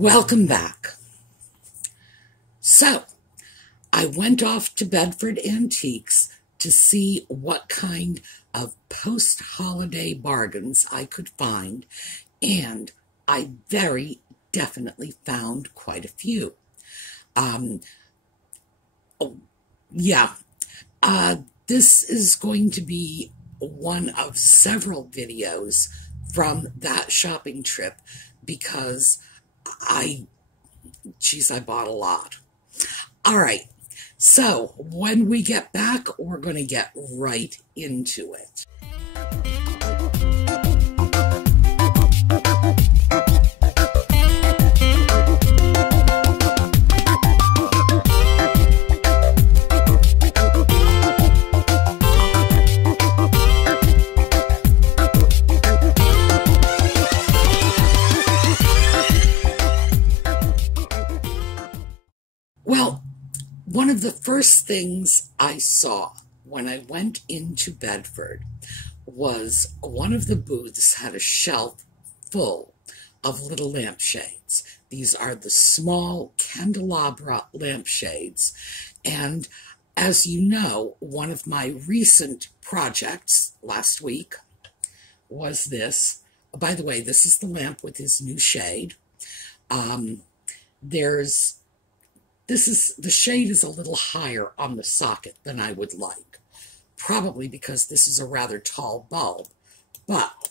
Welcome back. So, I went off to Bedford Antiques to see what kind of post-holiday bargains I could find, and I very definitely found quite a few. This is going to be one of several videos from that shopping trip because I bought a lot. All right, so when we get back, we're going to get right into it. Well, one of the first things I saw when I went into Bedford was one of the booths had a shelf full of little lampshades. These are the small candelabra lampshades. And as you know, one of my recent projects last week was this. By the way, this is the lamp with his new shade. The shade is a little higher on the socket than I would like, probably because this is a rather tall bulb, but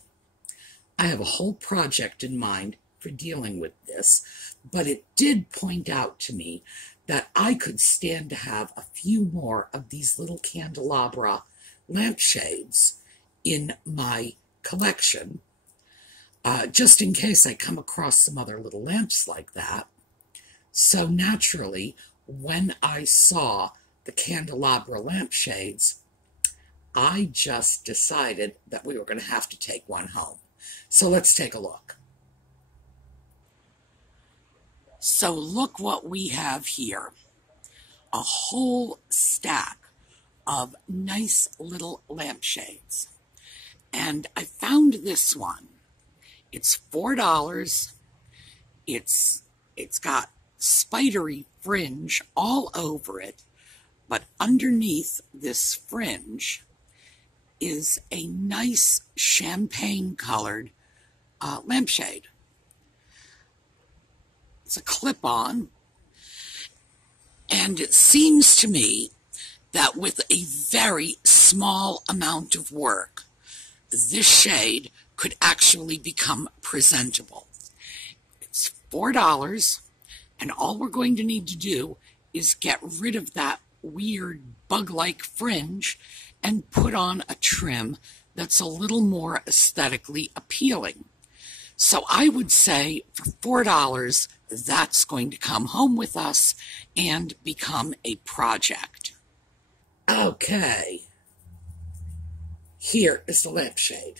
I have a whole project in mind for dealing with this, but it did point out to me that I could stand to have a few more of these little candelabra lampshades in my collection, just in case I come across some other little lamps like that. So naturally, when I saw the candelabra lampshades, I just decided that we were going to have to take one home. So let's take a look. So look what we have here. A whole stack of nice little lampshades. And I found this one. It's $4. It's got spidery fringe all over it, but underneath this fringe is a nice champagne colored lampshade. It's a clip-on, and it seems to me that with a very small amount of work, this shade could actually become presentable. It's $4. And all we're going to need to do is get rid of that weird bug-like fringe and put on a trim that's a little more aesthetically appealing. So I would say for $4, that's going to come home with us and become a project. Okay. Here is the lampshade.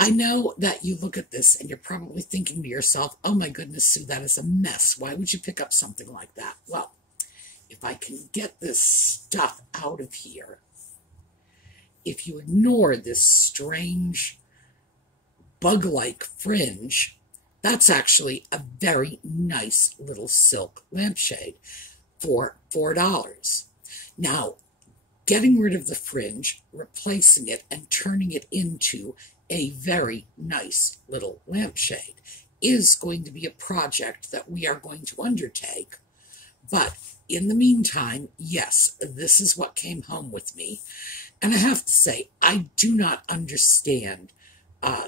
I know that you look at this and you're probably thinking to yourself, oh my goodness, Sue, that is a mess. Why would you pick up something like that? Well, if I can get this stuff out of here, if you ignore this strange bug-like fringe, that's actually a very nice little silk lampshade for $4. Now, getting rid of the fringe, replacing it, and turning it into a very nice little lampshade is going to be a project that we are going to undertake. But in the meantime, yes, this is what came home with me. And I have to say, I do not understand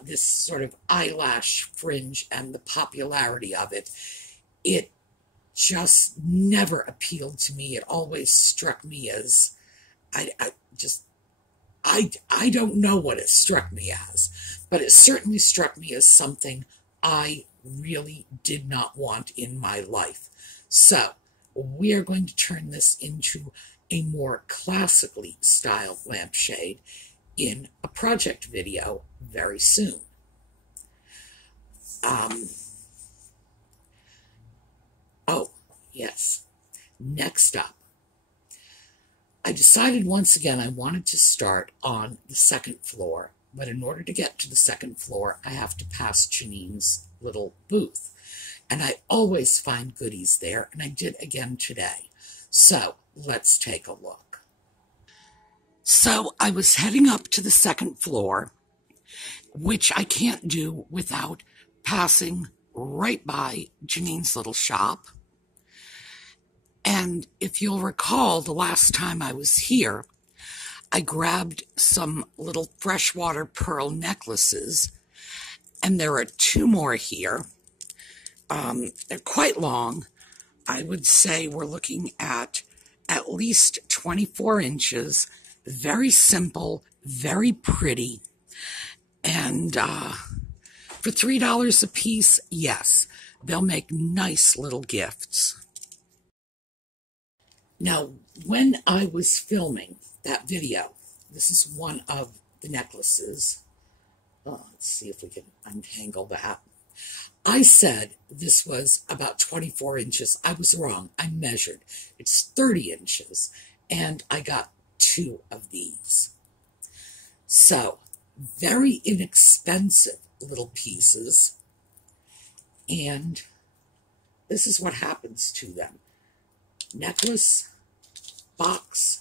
this sort of eyelash fringe and the popularity of it. It just never appealed to me. It always struck me as, I don't know what it struck me as, but it certainly struck me as something I really did not want in my life. So we are going to turn this into a more classically styled lampshade in a project video very soon. Oh, yes. Next up, I decided once again I wanted to start on the second floor But in order to get to the second floor, I have to pass Janine's little booth. And I always find goodies there, and I did again today. So let's take a look. So I was heading up to the second floor, which I can't do without passing right by Janine's little shop. And if you'll recall, the last time I was here, I grabbed some little freshwater pearl necklaces, and there are two more here. They're quite long. I would say we're looking at least 24 inches, very simple, very pretty, and for $3 a piece, yes, they'll make nice little gifts. Now, when I was filming that video, this is one of the necklaces. Let's see if we can untangle that. I said this was about 24 inches. I was wrong. I measured. It's 30 inches, and I got two of these. So, very inexpensive little pieces, and this is what happens to them. Necklace, box,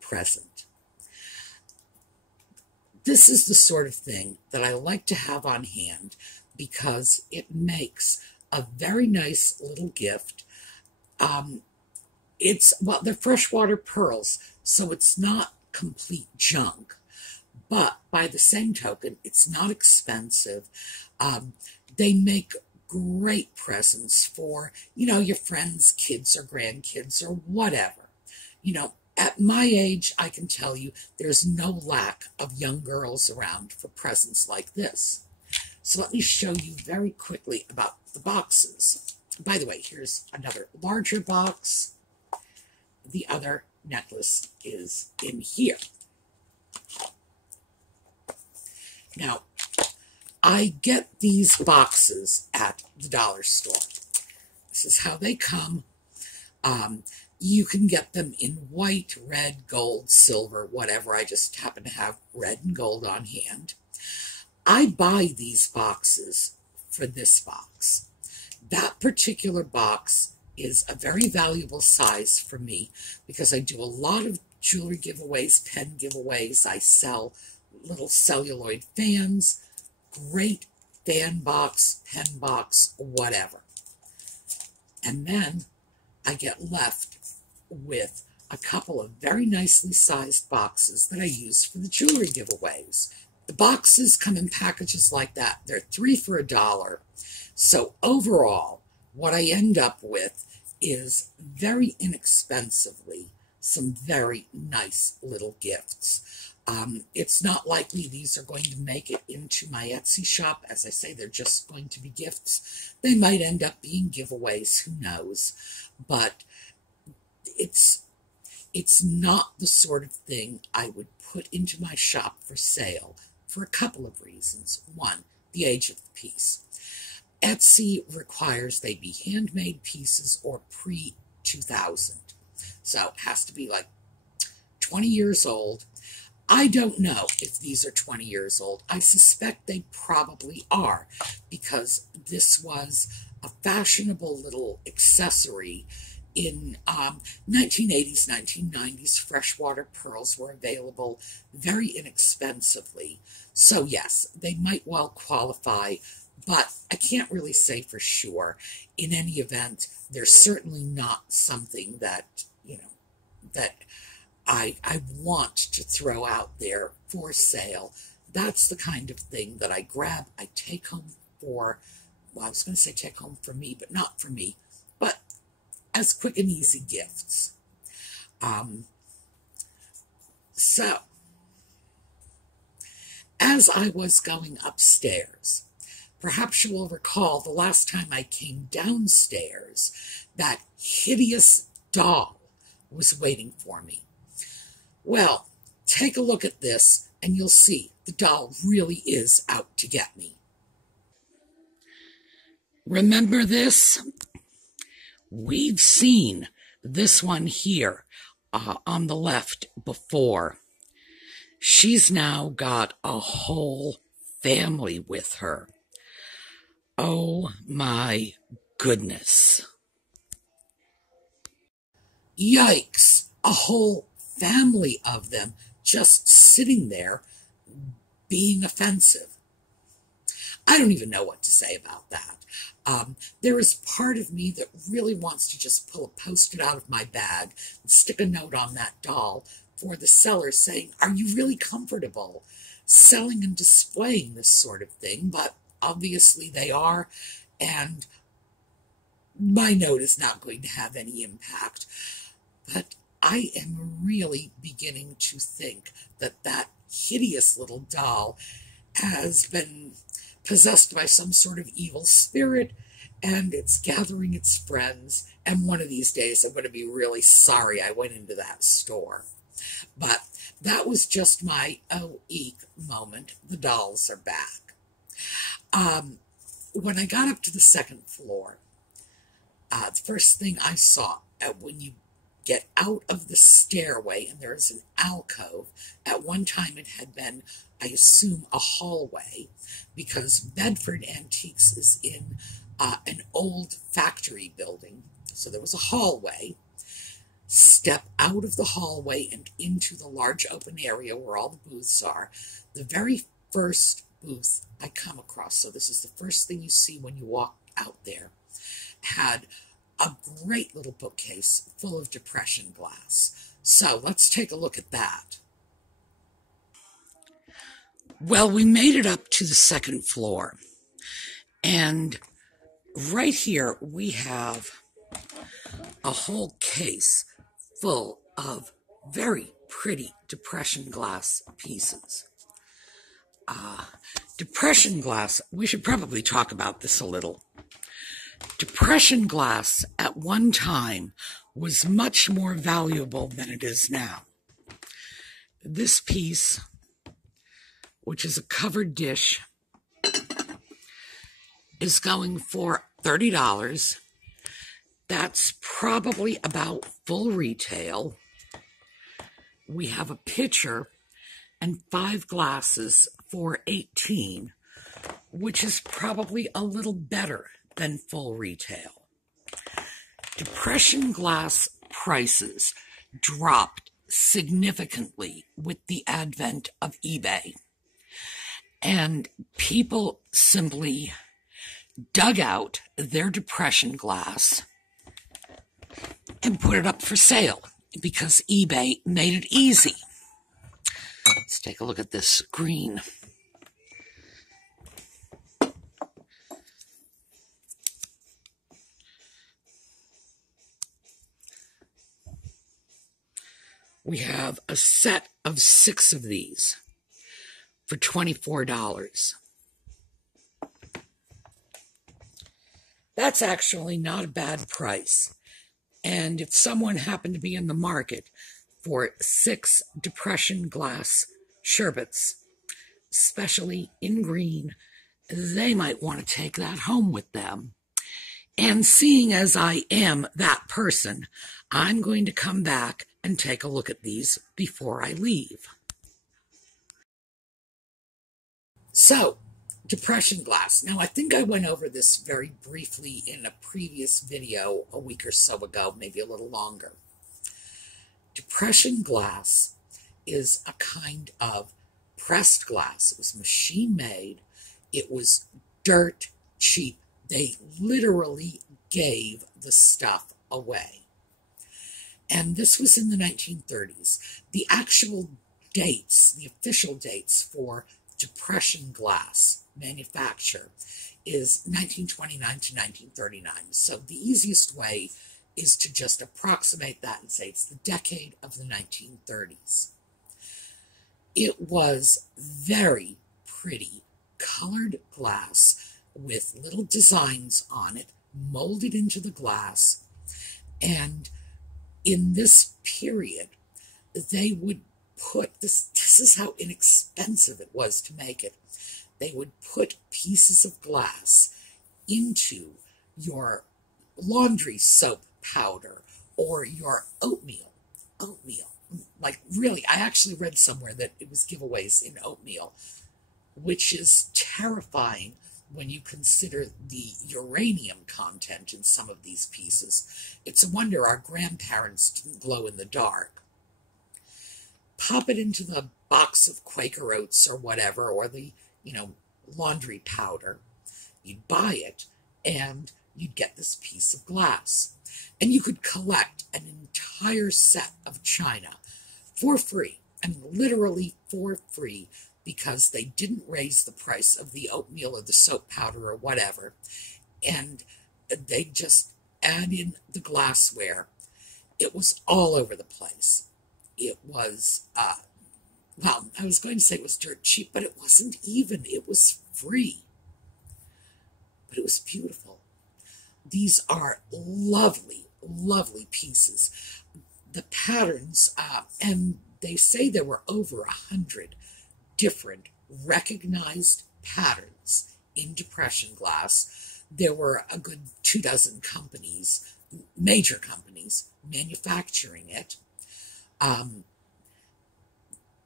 present. This is the sort of thing that I like to have on hand because it makes a very nice little gift. They're freshwater pearls, so it's not complete junk. But by the same token, it's not expensive. They make great presents for, your friends' kids or grandkids or whatever. At my age, I can tell you there's no lack of young girls around for presents like this. So let me show you very quickly about the boxes. By the way, here's another larger box. The other necklace is in here. Now, I get these boxes at the dollar store. This is how they come. You can get them in white, red, gold, silver, whatever. I just happen to have red and gold on hand. I buy these boxes for this box. That particular box is a very valuable size for me because I do a lot of jewelry giveaways, pen giveaways. I sell little celluloid fans, great fan box, pen box, whatever. And then I get left with a couple of very nicely sized boxes that I use for the jewelry giveaways. The boxes come in packages like that. They're 3 for $1. So overall, what I end up with is very inexpensively some very nice little gifts. It's not likely these are going to make it into my Etsy shop. As I say, they're just going to be gifts. They might end up being giveaways, who knows. But it's not the sort of thing I would put into my shop for sale for a couple of reasons. One, the age of the piece. Etsy requires they be handmade pieces or pre-2000. So it has to be like 20 years old. I don't know if these are 20 years old. I suspect they probably are because this was a fashionable little accessory in 1980s, 1990s. Freshwater pearls were available very inexpensively. So yes, they might well qualify, but I can't really say for sure. In any event, they're certainly not something that, that I want to throw out there for sale. That's the kind of thing that I grab, I take home for, well, I was going to say take home for me, but not for me, but as quick and easy gifts. So, as I was going upstairs, perhaps you will recall the last time I came downstairs, that hideous doll was waiting for me. Well, take a look at this and you'll see the doll really is out to get me. Remember this? We've seen this one here on the left before. She's now got a whole family with her. Oh my goodness. Yikes, a whole family of them just sitting there being offensive. I don't even know what to say about that. There is part of me that really wants to just pull a Post-it out of my bag and stick a note on that doll for the seller saying, are you really comfortable selling and displaying this sort of thing? But obviously they are, and my note is not going to have any impact. But I am really beginning to think that that hideous little doll has been possessed by some sort of evil spirit, and it's gathering its friends, and one of these days I'm going to be really sorry I went into that store. But that was just my oh eek moment. The dolls are back. When I got up to the second floor, the first thing I saw when you get out of the stairway, and there's an alcove. At one time it had been, I assume, a hallway, because Bedford Antiques is in an old factory building. So there was a hallway. Step out of the hallway and into the large open area where all the booths are. The very first booth I come across, so this is the first thing you see when you walk out there, had a great little bookcase full of depression glass. So let's take a look at that. Well, we made it up to the second floor, and right here we have a whole case full of very pretty depression glass pieces. Depression glass, we should probably talk about this a little. Depression glass at one time was much more valuable than it is now. This piece, which is a covered dish, is going for $30. That's probably about full retail. We have a pitcher and 5 glasses for $18, which is probably a little better than full retail. Depression glass prices dropped significantly with the advent of eBay, and people simply dug out their depression glass and put it up for sale because eBay made it easy. Let's take a look at this green. We have a set of 6 of these for $24. That's actually not a bad price. And if someone happened to be in the market for 6 depression glass sherbets, especially in green, they might want to take that home with them. And seeing as I am that person, I'm going to come back and take a look at these before I leave. So, depression glass. Now, I think I went over this very briefly in a previous video a week or so ago, maybe a little longer. Depression glass is a kind of pressed glass. It was machine made. It was dirt cheap. They literally gave the stuff away. And this was in the 1930s. The actual dates, the official dates for depression glass manufacture is 1929 to 1939. So the easiest way is to just approximate that and say it's the decade of the 1930s. It was very pretty colored glass with little designs on it molded into the glass, and in this period they would put this is how inexpensive it was to make it. They would put pieces of glass into your laundry soap powder or your oatmeal. like really, I actually read somewhere that it was giveaways in oatmeal, which is terrifying when you consider the uranium content in some of these pieces. It's a wonder our grandparents didn't glow in the dark. Pop it into the box of Quaker Oats or whatever, or the, laundry powder. You'd buy it, and you'd get this piece of glass. And you could collect an entire set of china for free. I mean, literally for free, because they didn't raise the price of the oatmeal or the soap powder or whatever. And they just add in the glassware. It was all over the place. It was, well, I was going to say it was dirt cheap, but it wasn't even. It was free. But it was beautiful. These are lovely, lovely pieces. The patterns, and they say there were over 100 different recognized patterns in depression glass. There were a good 24 companies, major companies, manufacturing it.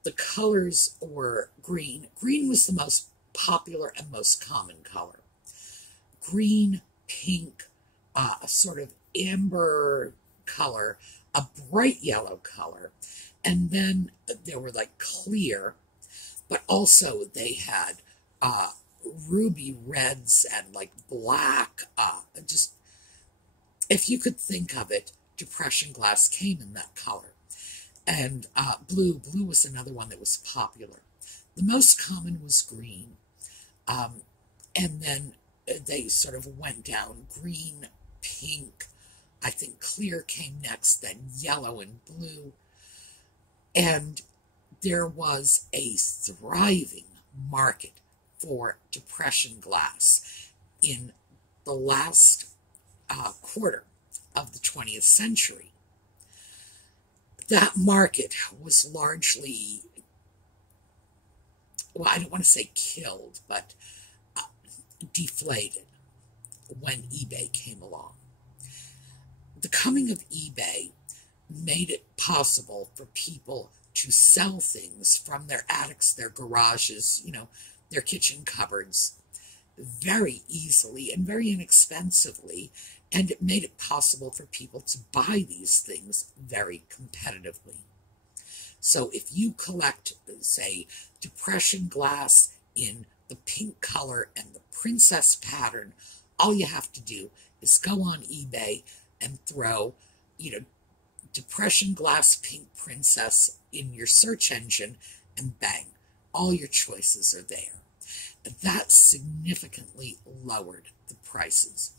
The colors were green. Green was the most popular and most common color. Green, pink, a sort of amber color, a bright yellow color, and then there were like clear, but also they had ruby reds and like black, just, if you could think of it, depression glass came in that color. And blue was another one that was popular. The most common was green, and then they sort of went down green, pink, I think clear came next, then yellow and blue. And there was a thriving market for depression glass in the last quarter of the 20th century. That market was largely, well, I don't want to say killed, but deflated when eBay came along. The coming of eBay made it possible for people to sell things from their attics, their garages, their kitchen cupboards, very easily and very inexpensively, and it made it possible for people to buy these things very competitively. So if you collect, say, depression glass in the pink color and the princess pattern, all you have to do is go on eBay and throw, depression glass pink princess in your search engine, and bang, all your choices are there. That significantly lowered the prices.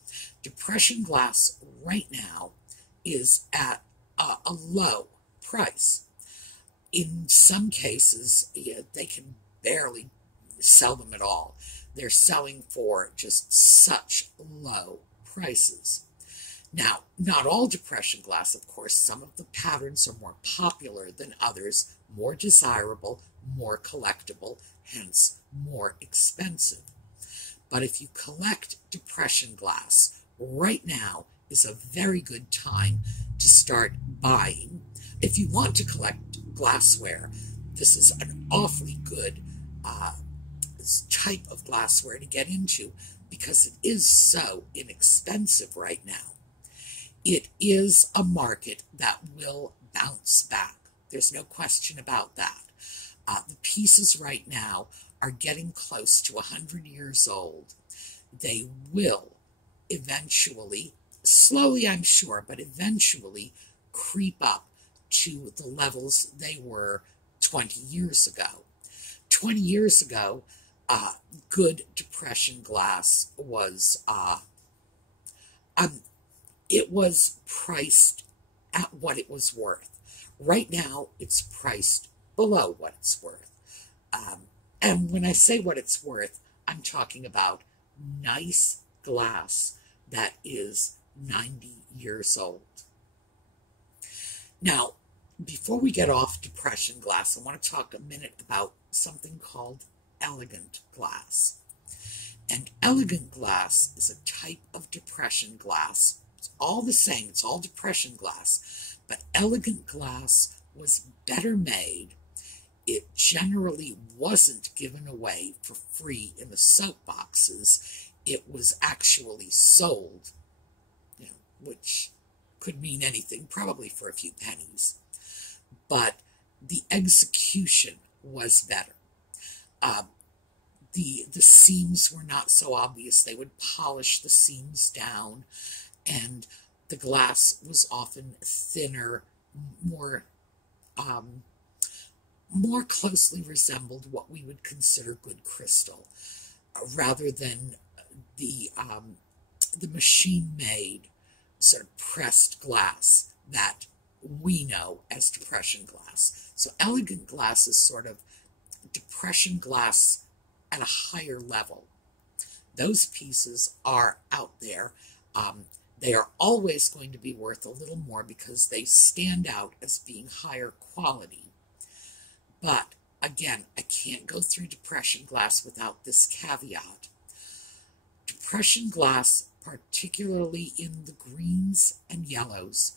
Depression glass right now is at a low price. In some cases, they can barely sell them at all. They're selling for just such low prices. Now, not all depression glass, of course. Some of the patterns are more popular than others, more desirable, more collectible, hence more expensive. But if you collect depression glass, right now is a very good time to start buying. If you want to collect glassware, this is an awfully good type of glassware to get into because it is so inexpensive right now. It is a market that will bounce back. There's no question about that. The pieces right now are getting close to 100 years old. They will eventually, slowly I'm sure, but eventually creep up to the levels they were 20 years ago. 20 years ago, good depression glass was, it was priced at what it was worth. Right now, it's priced below what it's worth. And when I say what it's worth, I'm talking about nice glass that is 90 years old. Now, before we get off depression glass, I want to talk a minute about something called elegant glass. And elegant glass is a type of depression glass. It's all the same, it's all depression glass. But elegant glass was better made. It generally wasn't given away for free in the soap boxes. It was actually sold, which could mean anything, probably for a few pennies. But the execution was better. The seams were not so obvious. They would polish the seams down, and the glass was often thinner, more closely resembled what we would consider good crystal, rather than the machine-made sort of pressed glass that we know as depression glass. So elegant glass is sort of depression glass at a higher level. Those pieces are out there. They are always going to be worth a little more because they stand out as being higher quality. But again, I can't go through depression glass without this caveat. Depression glass, particularly in the greens and yellows,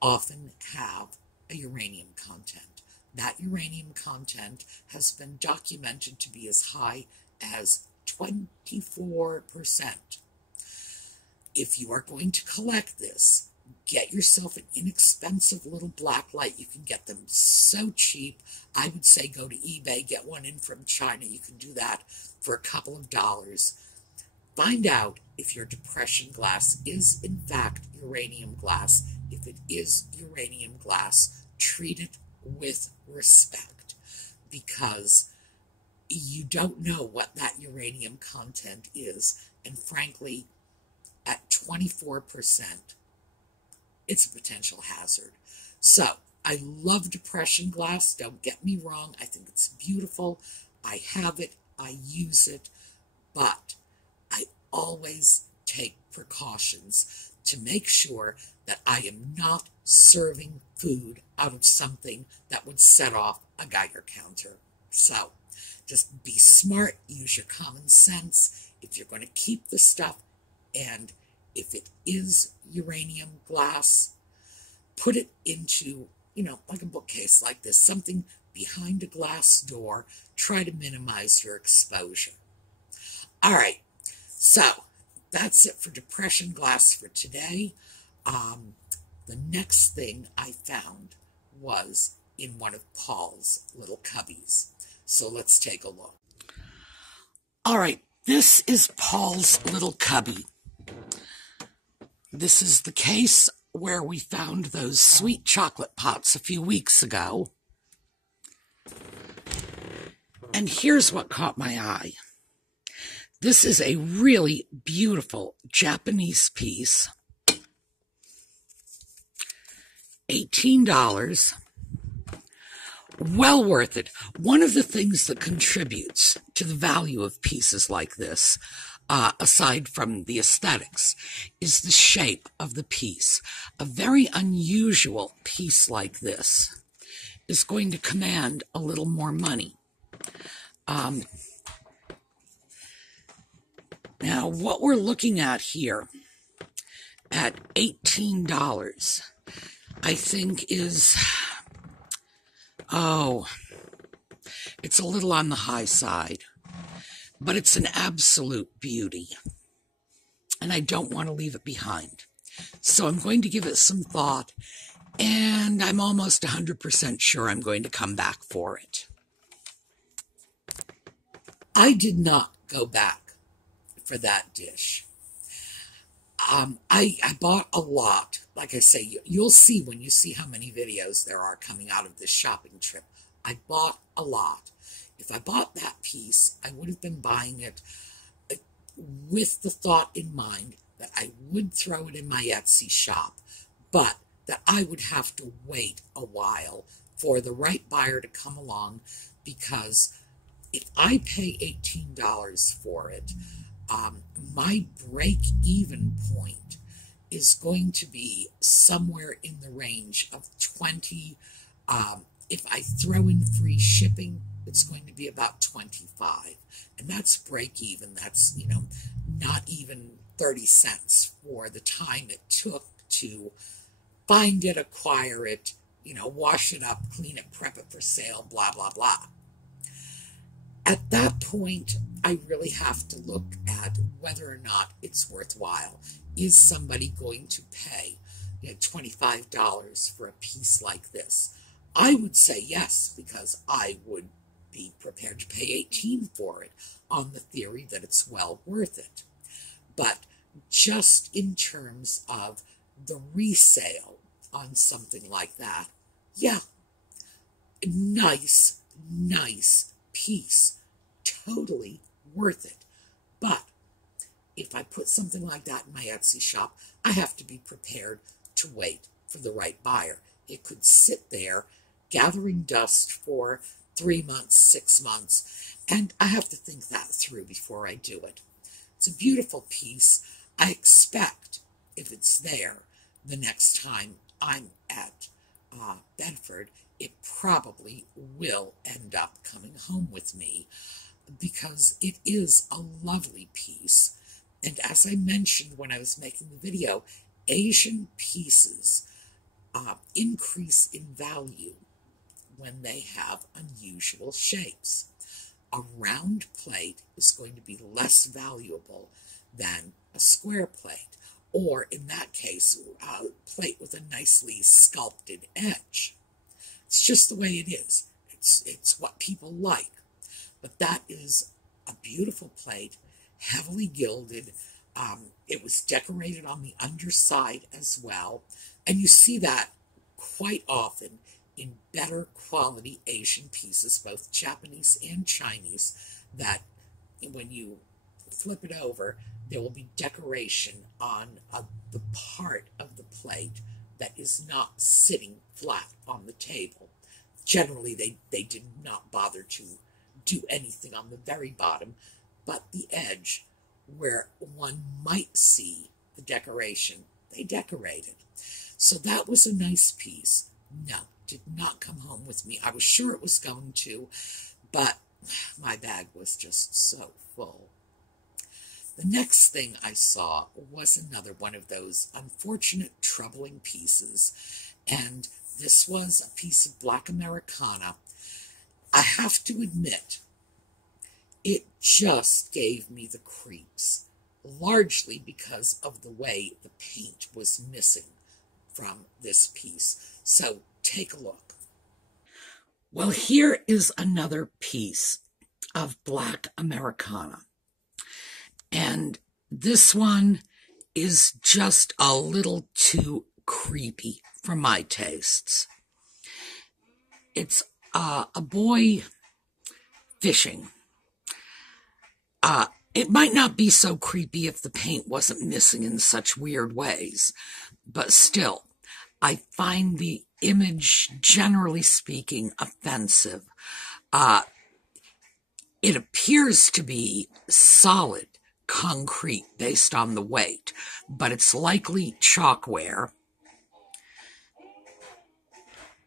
often have a uranium content. That uranium content has been documented to be as high as 24%. If you are going to collect this, get yourself an inexpensive little black light. You can get them so cheap. I would say go to eBay, get one in from China. You can do that for a couple of dollars. Find out if your depression glass is in fact uranium glass. If it is uranium glass, treat it with respect, because you don't know what that uranium content is. And frankly, at 24%, it's a potential hazard. So I love depression glass. Don't get me wrong. I think it's beautiful. I have it. I use it. But I always take precautions to make sure that I am not serving food out of something that would set off a Geiger counter. So just be smart. Use your common sense. If you're going to keep the stuff, and if it is uranium glass, put it into, like a bookcase like this, something behind a glass door. Try to minimize your exposure. All right, so that's it for depression glass for today. The next thing I found was in one of Paul's little cubbies. So let's take a look. All right, this is Paul's little cubby. This is the case where we found those sweet chocolate pots a few weeks ago. And here's what caught my eye. This is a really beautiful Japanese piece. $18. Well worth it. One of the things that contributes to the value of pieces like this, aside from the aesthetics, is the shape of the piece. A very unusual piece like this is going to command a little more money. Now, what we're looking at here at $18, I think is, it's a little on the high side, but it's an absolute beauty, and I don't want to leave it behind. So I'm going to give it some thought, and I'm almost 100% sure I'm going to come back for it. I did not go back for that dish. I bought a lot. Like I say, you'll see when you see how many videos there are coming out of this shopping trip. I bought a lot. If I bought that piece, I would have been buying it with the thought in mind that I would throw it in my Etsy shop, but that I would have to wait a while for the right buyer to come along, because if I pay $18 for it, my break-even point is going to be somewhere in the range of 20. If I throw in free shipping, it's going to be about 25. And that's break-even. That's, not even 30 cents for the time it took to find it, acquire it, wash it up, clean it, prep it for sale, blah, blah, blah. At that point, I really have to look at whether or not it's worthwhile. Is somebody going to pay $25 for a piece like this? I would say yes, because I would be prepared to pay $18 for it on the theory that it's well worth it. But just in terms of the resale on something like that, yeah, nice piece. Totally worth it. But if I put something like that in my Etsy shop, I have to be prepared to wait for the right buyer. It could sit there gathering dust for 3 months, 6 months, and I have to think that through before I do it. It's a beautiful piece. I expect, if it's there the next time I'm at Bedford, it probably will end up coming home with me, because it is a lovely piece. And as I mentioned when I was making the video, Asian pieces increase in value when they have unusual shapes. A round plate is going to be less valuable than a square plate, or in that case, a plate with a nicely sculpted edge. It's just the way it is. It's what people like. But that is a beautiful plate, heavily gilded. It was decorated on the underside as well. And you see that quite often in better quality Asian pieces, both Japanese and Chinese, that when you flip it over, there will be decoration on the part of the plate that is not sitting flat on the table. Generally, they did not bother to do anything on the very bottom, but the edge where one might see the decoration, they decorated. So that was a nice piece. No, did not come home with me. I was sure it was going to, but my bag was just so full. The next thing I saw was another one of those unfortunate, troubling pieces, and this was a piece of Black Americana. I have to admit, it just gave me the creeps, largely because of the way the paint was missing from this piece. So take a look. Well, here is another piece of Black Americana. And this one is just a little too creepy for my tastes. It's a boy fishing. It might not be so creepy if the paint wasn't missing in such weird ways, but still, I find the image, generally speaking, offensive. It appears to be solid concrete based on the weight, but it's likely chalkware.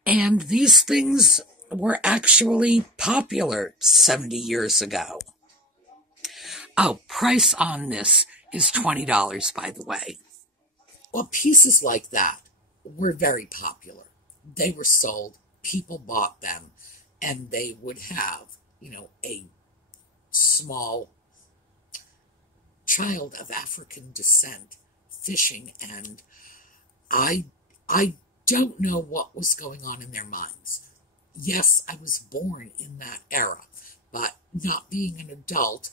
And these things were actually popular 70 years ago. Oh, price on this is $20, by the way. Well, pieces like that were very popular. They were sold, people bought them, and they would have, a small child of African descent fishing, and I don't know what was going on in their minds. Yes, I was born in that era, but not being an adult,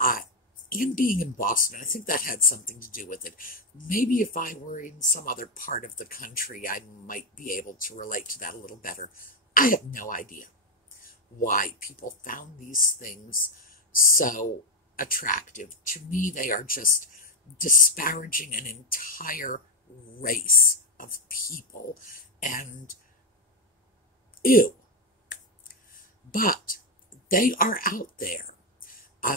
and being in Boston, I think that had something to do with it. Maybe if I were in some other part of the country, I might be able to relate to that a little better. I have no idea why people found these things so attractive. To me, they are just disparaging an entire race of people, and ew. But they are out there.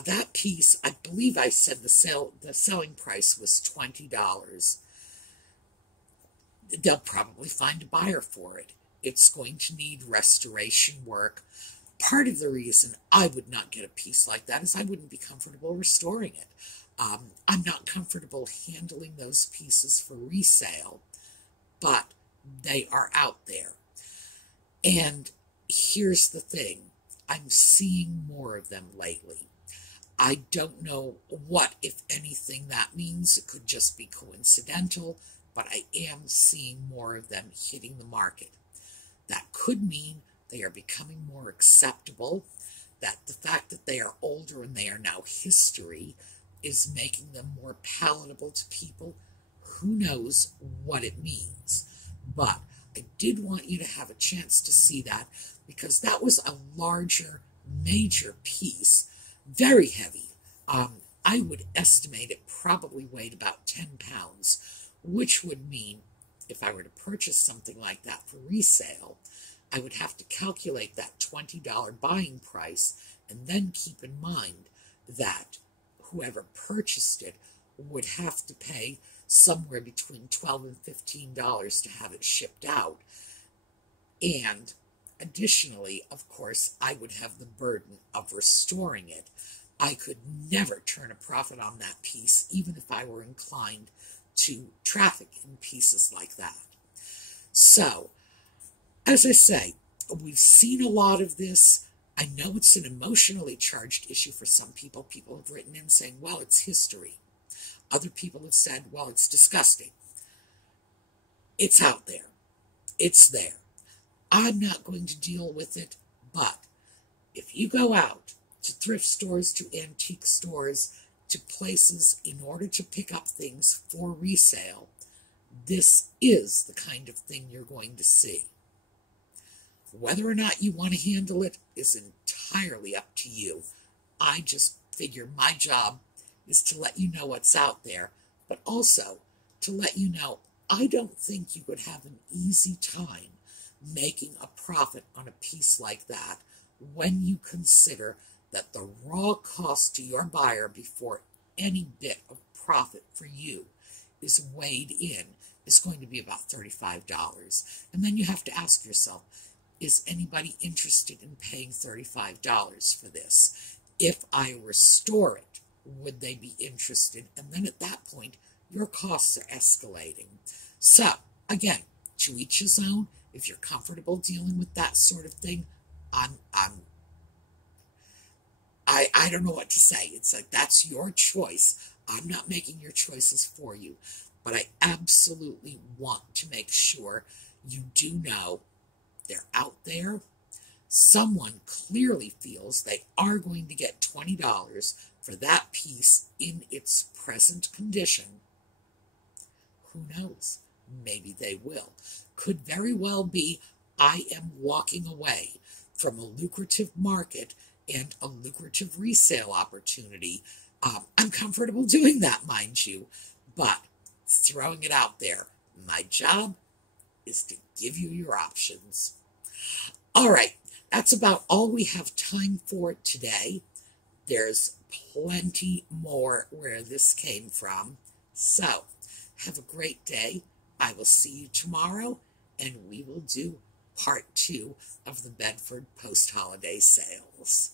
That piece, I believe I said the selling price was $20. They'll probably find a buyer for it. It's going to need restoration work. Part of the reason I would not get a piece like that is I wouldn't be comfortable restoring it. I'm not comfortable handling those pieces for resale, but they are out there. And here's the thing, I'm seeing more of them lately. I don't know what, if anything, that means. It could just be coincidental, but I am seeing more of them hitting the market. That could mean they are becoming more acceptable, that the fact that they are older and they are now history is making them more palatable to people. Who knows what it means? But I did want you to have a chance to see that, because that was a larger, major piece, very heavy. I would estimate it probably weighed about 10 pounds, which would mean if I were to purchase something like that for resale, I would have to calculate that $20 buying price and then keep in mind that whoever purchased it would have to pay somewhere between $12 and $15 to have it shipped out. And additionally, of course, I would have the burden of restoring it. I could never turn a profit on that piece, even if I were inclined to traffic in pieces like that. So, as I say, we've seen a lot of this. I know it's an emotionally charged issue for some people. People have written in saying, well, it's history. Other people have said, well, it's disgusting. It's out there. It's there. I'm not going to deal with it, but if you go out to thrift stores, to antique stores, to places in order to pick up things for resale, this is the kind of thing you're going to see. Whether or not you want to handle it is entirely up to you. I just figure my job is to let you know what's out there, but also to let you know I don't think you would have an easy time making a profit on a piece like that when you consider that the raw cost to your buyer before any bit of profit for you is weighed in is going to be about $35. And then you have to ask yourself, is anybody interested in paying $35 for this? If I restore it, would they be interested? And then at that point, your costs are escalating. So, again, to each his own. If you're comfortable dealing with that sort of thing, I don't know what to say. It's like, that's your choice. I'm not making your choices for you. But I absolutely want to make sure you do know they're out there. Someone clearly feels they are going to get $20 for that piece in its present condition. Who knows? Maybe they will. Could very well be I am walking away from a lucrative market and a lucrative resale opportunity. I'm comfortable doing that, mind you, but throwing it out there. My job is to give you your options. All right, that's about all we have time for today. There's plenty more where this came from. So, have a great day. I will see you tomorrow, and we will do part 2 of the Bedford post-holiday sales.